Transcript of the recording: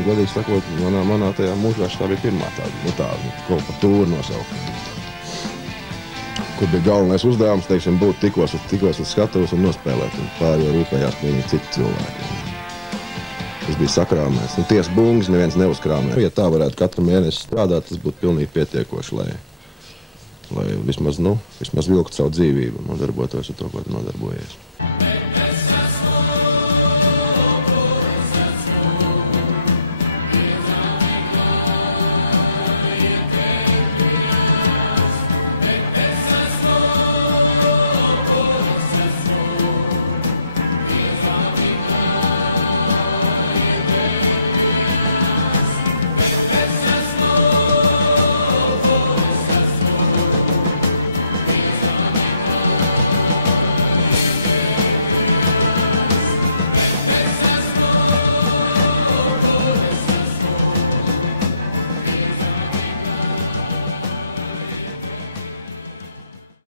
Un, godīgi sakot, manā tajā mūžā tā bija pirmā tāda kolpatūra nosaukuma. Kur bija galvenais uzdevums, teiksim, būt tikos uz skatuves un nospēlēt. Un pārējo rūpējās pilnīgi citi cilvēki. Tas bija sakrāmēs. Un tiesa bungas neviens neuzkrāmē. Ja tā varētu katru mēnesi strādāt, tas būtu pilnīgi pietiekoši, lai vismaz vilktu savu dzīvību un nodarbotos ar to, ko tu nodarbojies.